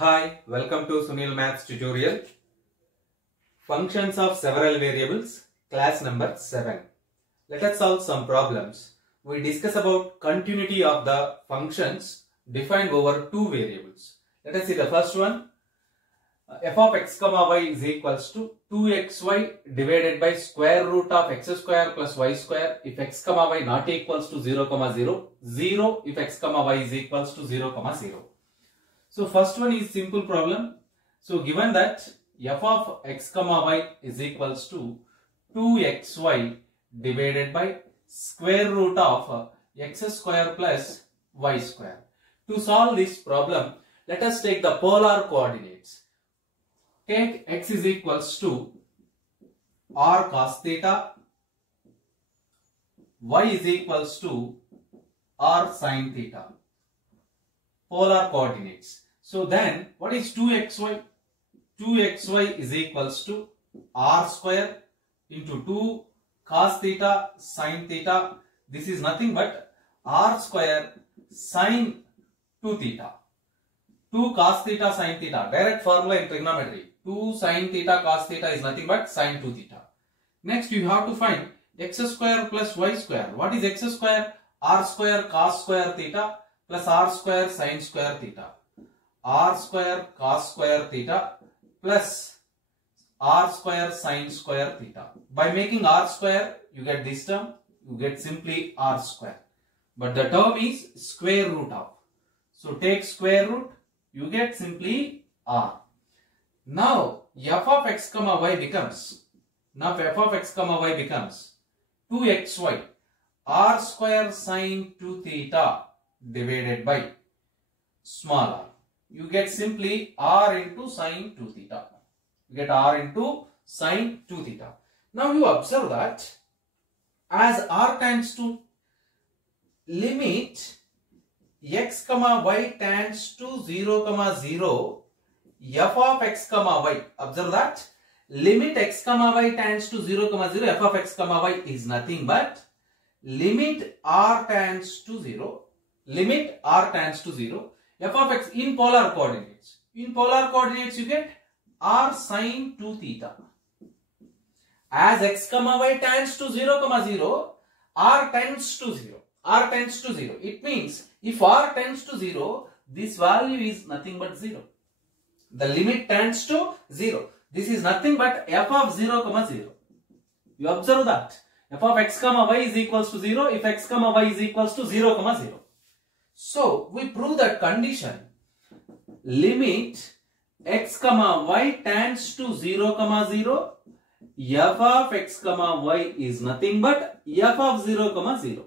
Hi, welcome to Sunil Maths tutorial. Functions of several variables, class number 7. Let us solve some problems. We discuss about continuity of the functions defined over two variables. Let us see the first one. F of x comma y is equals to 2xy divided by square root of x square plus y square if x comma y not equals to 0 comma 0, 0 if x comma y is equals to 0 comma 0. So first one is simple problem. So given that f of x comma y is equals to 2xy divided by square root of x square plus y square. To solve this problem, let us take the polar coordinates. Take x is equals to r cos theta, y is equals to r sin theta. Polar coordinates. So then what is 2xy? 2xy is equals to r square into 2 cos theta sin theta. This is nothing but r square sin 2 theta. 2 cos theta sin theta. Direct formula in trigonometry. 2 sin theta cos theta is nothing but sin 2 theta. Next you have to find x square plus y square. What is x square? R square cos square theta plus r square sin square theta. R square cos square theta plus r square sin square theta. By making r square, you get this term, you get simply r square. But the term is square root of. So take square root, you get simply r. Now f of x comma y becomes, f of x comma y becomes 2xy r square sin 2 theta divided by small r. You get simply r into sin 2 theta. You get r into sin 2 theta. Now you observe that as r tends to limit x comma y tends to 0 comma 0, f of x comma y, observe that limit x comma y tends to 0 comma 0, f of x comma y is nothing but limit r tends to 0, limit r tends to 0, f of x in polar coordinates. In polar coordinates you get r sin 2 theta. As x comma y tends to 0 comma 0, r tends to 0. R tends to 0. It means if r tends to 0, this value is nothing but 0. The limit tends to 0. This is nothing but f of 0 comma 0. You observe that f of x comma y is equals to 0 if x comma y is equals to 0 comma 0. So we prove that condition limit x comma y tends to 0 comma 0, f of x comma y is nothing but f of 0 comma 0.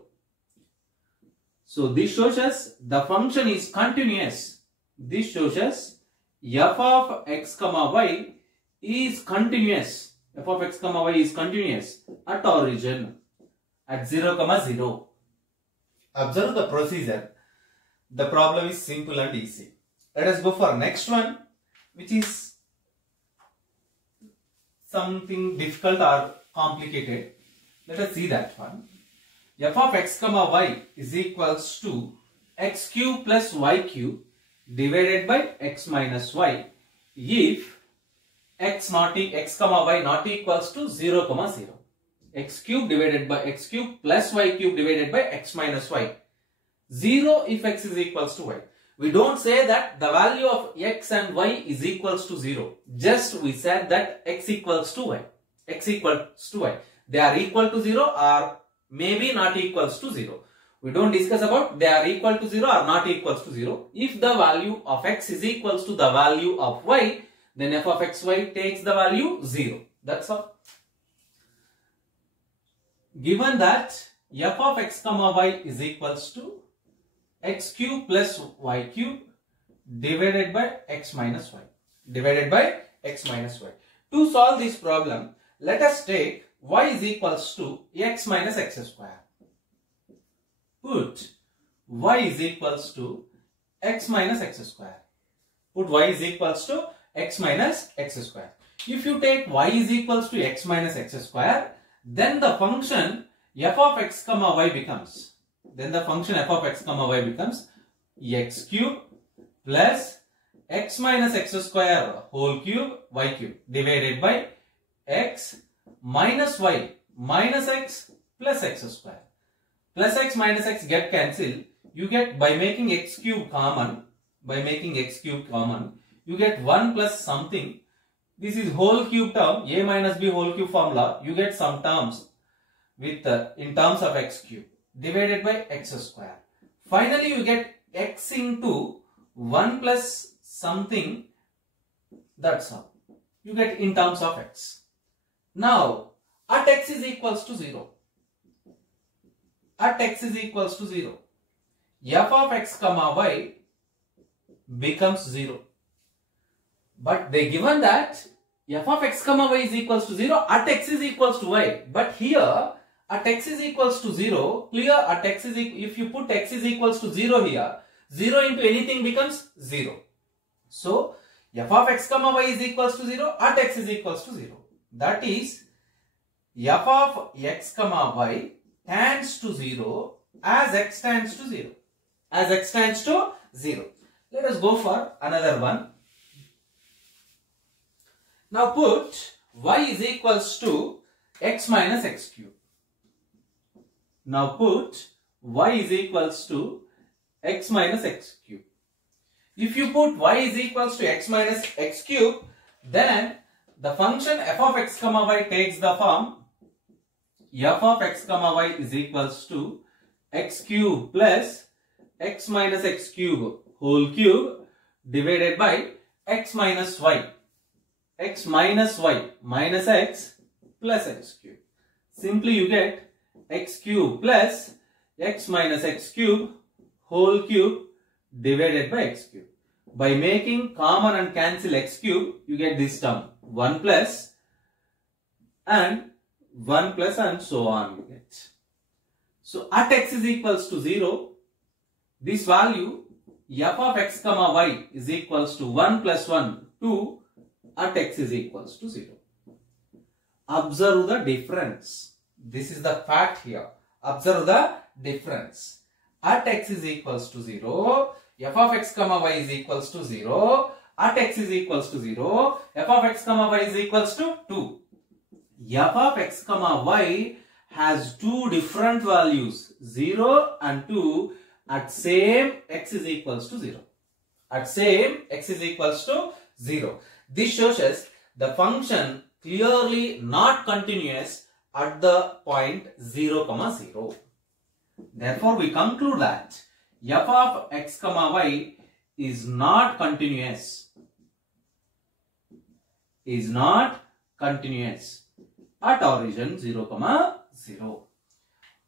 So this shows us the function is continuous. This shows us f of x comma y is continuous. F of x comma y is continuous at origin at 0 comma 0. Observe the procedure. The problem is simple and easy. Let us go for next one, which is something difficult or complicated. Let us see that one. F of x comma y is equals to x cube plus y cube divided by x minus y if x comma y not equals to 0 comma 0. X cube divided by x cube plus y cube divided by x minus y. 0 if x is equals to y. We don't say that the value of x and y is equals to 0. Just we said that x equals to y. X equals to y. They are equal to 0 or maybe not equals to 0. We don't discuss about they are equal to 0 or not equals to 0. If the value of x is equals to the value of y, then f of xy takes the value 0. That's all. Given that f of x comma y is equals to x cube plus y cube divided by x minus y. Divided by x minus y. To solve this problem, let us take y is equals to x minus x square. Put y is equals to x minus x square. Put y is equals to x minus x square. If you take y is equals to x minus x square, then the function f of x comma y becomes, then the function f of x comma y becomes x cube plus x minus x square whole cube y cube divided by x minus y minus x plus x square. Plus x minus x get cancelled. You get, by making x cube common, you get 1 plus something. This is whole cube term, a minus b whole cube formula. You get some terms with in terms of x cube divided by x square. Finally, you get x into 1 plus something. That's all. You get in terms of x. Now, at x is equals to 0. At x is equals to 0. F of x comma y becomes 0. But they given that f of x comma y is equals to 0 at x is equals to y. But here at x is equals to 0, clear at x is, if you put x is equals to 0 here, 0 into anything becomes 0. So f of x comma y is equals to 0 at x is equals to 0. That is f of x comma y tends to 0 as x tends to 0. As x tends to 0. Let us go for another one. Now put y is equals to x minus x cube. Now put y is equals to x minus x cube. If you put y is equals to x minus x cube, then the function f of x comma y takes the form f of x comma y is equals to x cube plus x minus x cube whole cube divided by x minus y. X minus y minus x plus x cube. Simply you get x cube plus x minus x cube whole cube divided by x cube. By making common and cancel x cube, you get this term 1 plus and 1 plus and so on you get. So at x is equals to 0, this value f of x comma y is equals to 1 plus 1 2 at x is equals to 0. Observe the difference. This is the fact here. Observe the difference. At x is equals to 0, f of x comma y is equals to 0. At x is equals to 0, f of x comma y is equals to 2. F of x comma y has two different values 0 and 2 at same x is equals to 0. At same x is equals to 0. This shows us the function clearly not continuous at the point 0, 0. Therefore, we conclude that f of x comma y is not continuous. Is not continuous at origin 0, 0.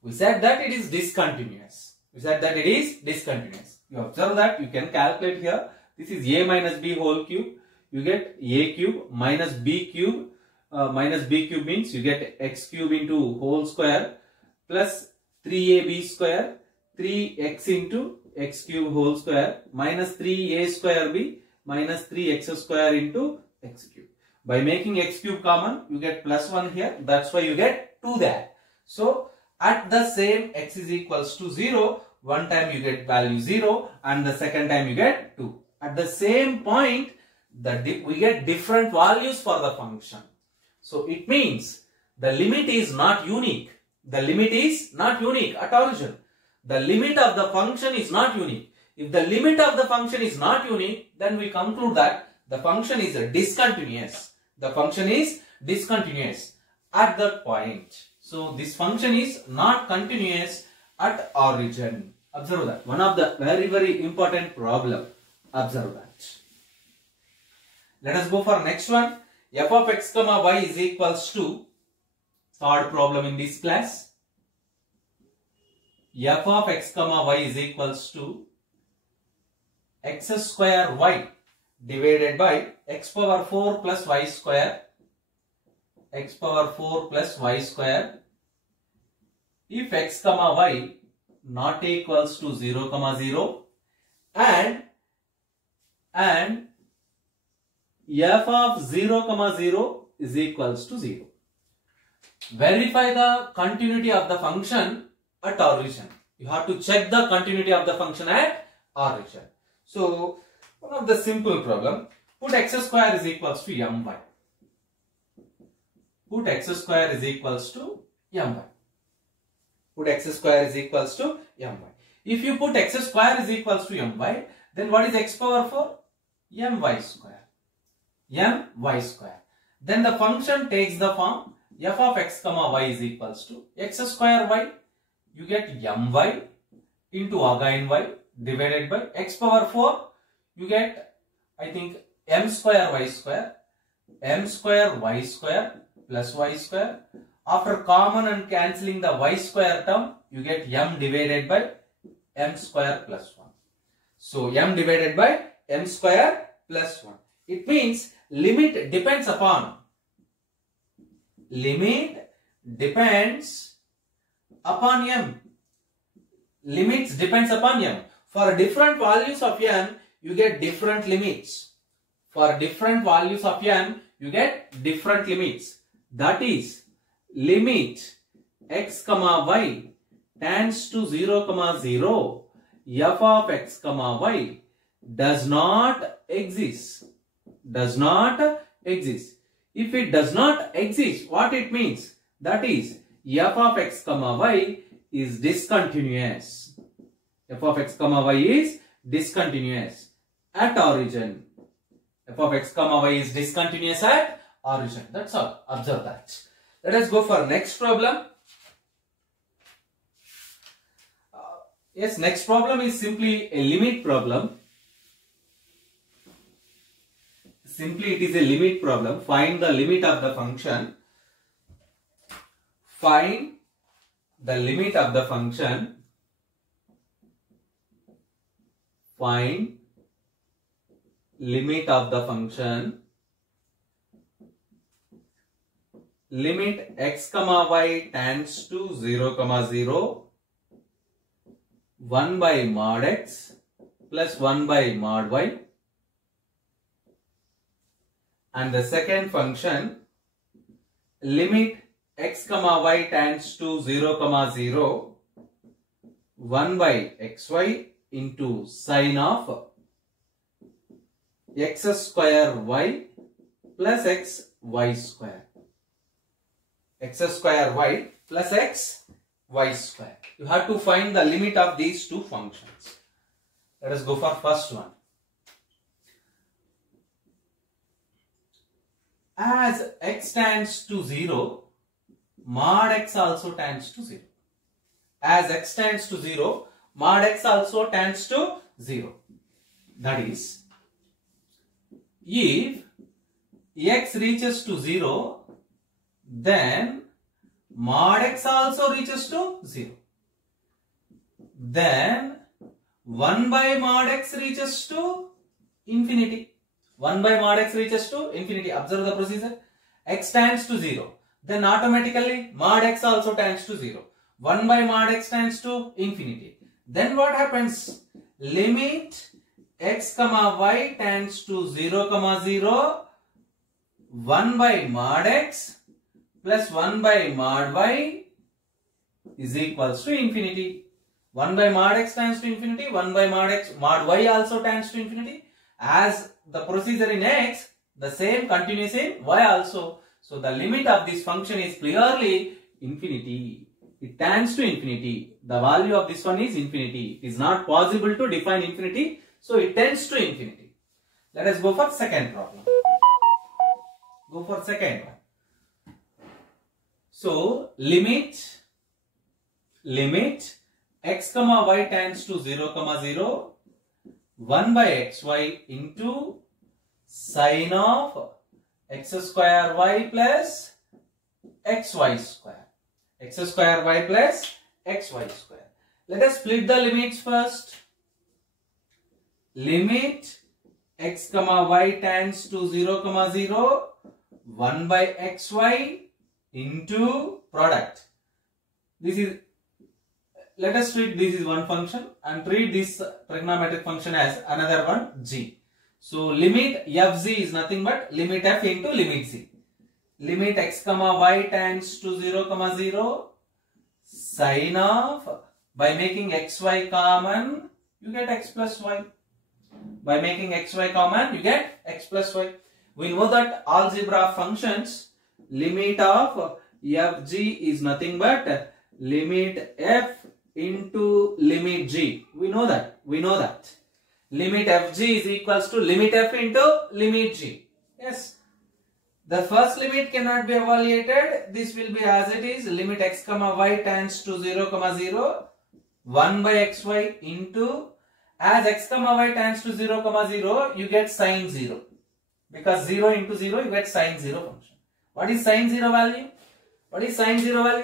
We said that it is discontinuous. We said that it is discontinuous. You observe that you can calculate here. This is a minus b whole cube. You get a cube minus b cube. Minus b cube means you get x cube into whole square plus 3ab square 3x into x cube whole square minus 3a square b minus 3x square into x cube. By making x cube common, you get plus 1 here. That's why you get 2 there. So at the same x is equals to 0, one time you get value 0 and the second time you get 2. At the same point, we get different values for the function. So it means the limit is not unique. The limit is not unique at origin. The limit of the function is not unique. If the limit of the function is not unique, then we conclude that the function is discontinuous. The function is discontinuous at that point. So this function is not continuous at origin. Observe that. One of the very, very important problem. Observe that. Let us go for next one. F of x comma y is equals to, third problem in this class. F of x comma y is equals to x square y divided by x power 4 plus y square. X power 4 plus y square. If x comma y not equals to 0, 0 and f of 0, 0 is equals to 0. Verify the continuity of the function at origin. You have to check the continuity of the function at origin. So, One of the simple problem. Put x square is equals to my. Put x square is equals to my. Put x square is equals to my. If you put x square is equals to my, then what is x power 4? My square. My square. Then the function takes the form f of x comma y is equals to x square y. You get my into again y divided by x power 4. You get, I think, m square y square plus y square. After common and cancelling the y square term, you get m divided by m square plus 1. So m divided by m square plus 1. It means limit depends upon m. Limits depends upon m. For different values of n, you get different limits. For different values of n, you get different limits. That is, limit x comma y tends to 0 comma 0, f of x comma y does not exist. Does not exist. If it does not exist, what it means? That is, f of x comma y is discontinuous. F of x comma y is discontinuous at origin. F of x comma y is discontinuous at origin. That's all. Observe that. Let us go for next problem. Yes, next problem is simply a limit problem. Simply it is a limit problem. Find the limit of the function. Find the limit of the function. Find limit of the function. Limit x comma y tends to 0 comma 0. 1 by mod x plus 1 by mod y. And the second function, limit x comma y tends to 0 comma 0, 1 by xy into sine of x square y plus x y square. X square y plus x y square. You have to find the limit of these two functions. Let us go for first one. As x tends to 0, mod x also tends to 0. As x tends to 0, mod x also tends to 0. That is, if x reaches to 0, then mod x also reaches to 0. Then 1 by mod x reaches to infinity. 1 by mod x reaches to infinity. Observe the procedure. X tends to 0. Then automatically mod x also tends to 0. 1 by mod x tends to infinity. Then what happens? Limit x comma y tends to 0 comma 0. 1 by mod x plus 1 by mod y is equals to infinity. 1 by mod x tends to infinity. 1 by mod y also tends to infinity. As the procedure in x, the same continues in y also. So the limit of this function is clearly infinity. It tends to infinity. The value of this one is infinity. It is not possible to define infinity. So it tends to infinity. Let us go for second problem. Go for second one. So limit x comma y tends to 0 comma 0. 1 by xy into sine of x square y plus xy square. X square y plus xy square. Let us split the limits first. Limit x comma y tends to 0 comma 0. 1 by xy into product. This is, let us treat this is one function and treat this trigonometric function as another one g. So limit fz is nothing but limit f into limit z. Limit x comma y tends to 0 comma 0. Sine of, by making xy common, you get x plus y. By making xy common, you get x plus y. We know that algebra functions, limit of fg is nothing but limit f into limit g. We know that. Limit fg is equals to limit f into limit g. Yes. The first limit cannot be evaluated. This will be as it is. Limit x comma y tends to 0 comma 0. 1 by xy into, as x comma y tends to 0 comma 0, you get sine 0. Because 0 into 0, you get sine 0 function. What is sine 0 value?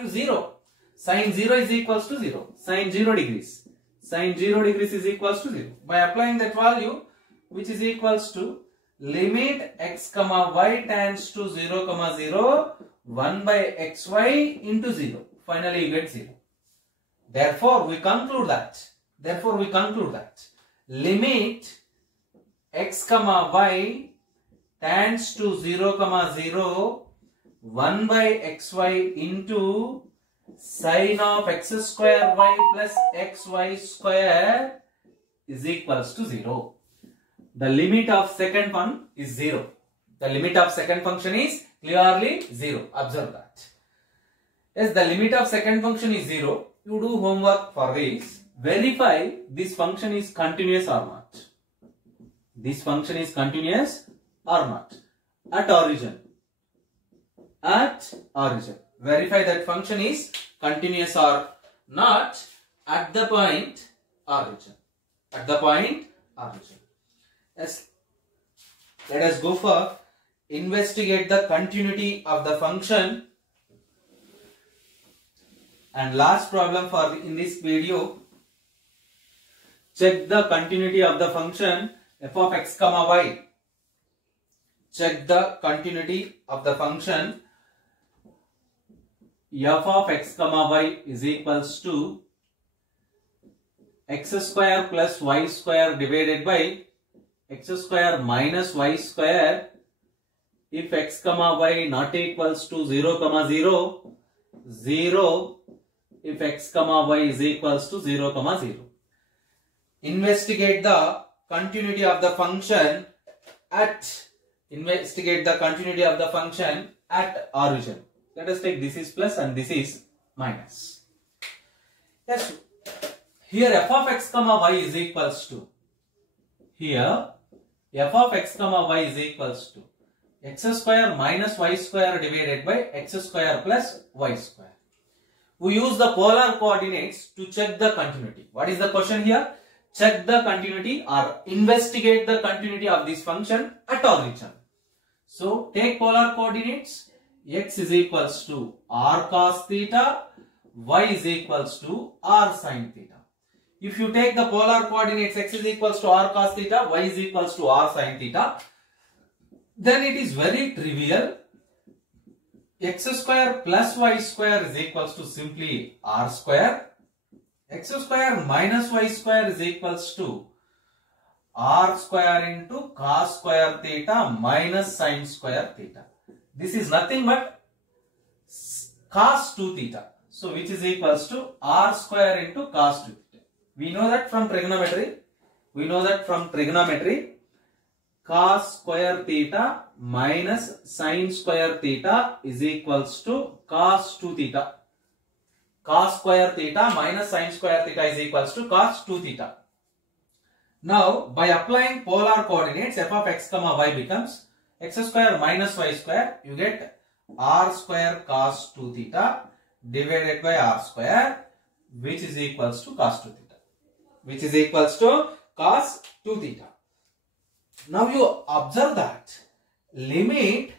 0. Sine 0 is equals to 0. Sine 0 degrees. Sine 0 degrees is equals to 0. By applying that value, which is equals to limit x comma y tends to 0 comma 0, 1 by xy into 0. Finally, you get 0. Therefore, we conclude that limit x comma y tends to 0 comma 0, 1 by xy into sine of x square y plus xy square is equals to 0. The limit of second one is 0. The limit of second function is clearly 0. Observe that. Yes, the limit of second function is 0. You do homework for this. Verify this function is continuous or not. This function is continuous or not. At origin. Verify that function is continuous or not at the point origin. Yes. Let us go for investigate the continuity of the function. And last problem for in this video, check the continuity of the function f of x comma y. Check the continuity of the function f of x comma y is equals to x square plus y square divided by x square minus y square if x comma y not equals to 0 comma 0, 0 if x comma y is equals to 0 comma 0. Investigate the continuity of the function at origin. Let us take this is plus and this is minus. Yes, here f of x comma y is equals to x square minus y square divided by x square plus y square. We use the polar coordinates to check the continuity. What is the question here? Check the continuity or investigate the continuity of this function at origin. So take polar coordinates. X is equals to r cos theta, y is equals to r sin theta. If you take the polar coordinates, x is equals to r cos theta, y is equals to r sin theta, then it is very trivial. X square plus y square is equals to simply r square. X square minus y square is equals to r square into cos square theta minus sin square theta. This is nothing but cos 2 theta. So which is equals to r square into cos 2 theta. We know that from trigonometry. Cos square theta minus sin square theta is equals to cos 2 theta. Cos square theta minus sin square theta is equals to cos 2 theta. Now, by applying polar coordinates, f of x comma y becomes x square minus y square. You get r square cos 2 theta divided by r square, which is equals to cos 2 theta. Now you observe that limit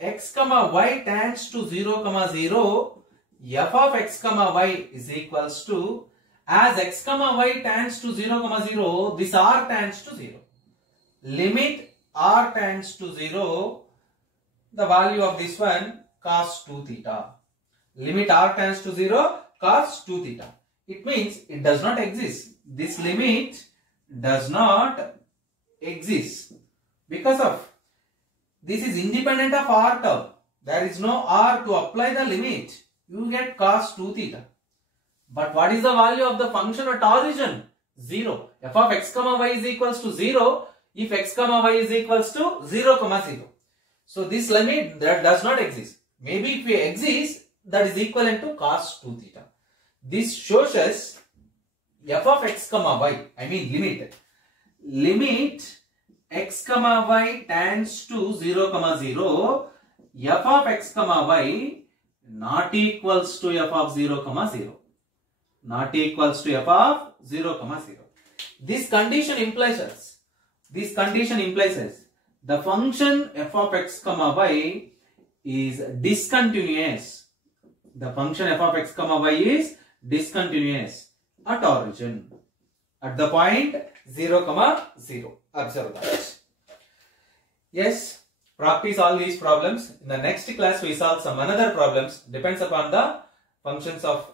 x comma y tends to 0 comma 0, f of x comma y is equals to, as x comma y tends to 0 comma 0, this r tends to 0. Limit r tends to 0, the value of this one cos 2 theta. Limit r tends to 0, cos 2 theta. It means it does not exist. This limit does not exist because of this is independent of r term. There is no r to apply the limit. You get cos 2 theta. But what is the value of the function at origin? 0. F of x comma y is equals to 0. if x comma y is equals to 0 comma 0. So this limit that does not exist. Maybe if it exists, that is equivalent to cos 2 theta. This shows us f of x comma y, I mean limit x comma y tends to 0 comma 0, f of x comma y not equals to f of 0 comma 0. Not equals to f of 0 comma 0. This condition implies the function f of x comma y is discontinuous. The function f of x comma y is discontinuous at origin, at the point 0 comma 0. Observe that. Yes, practice all these problems. In the next class we solve some another problems, depends upon the functions of,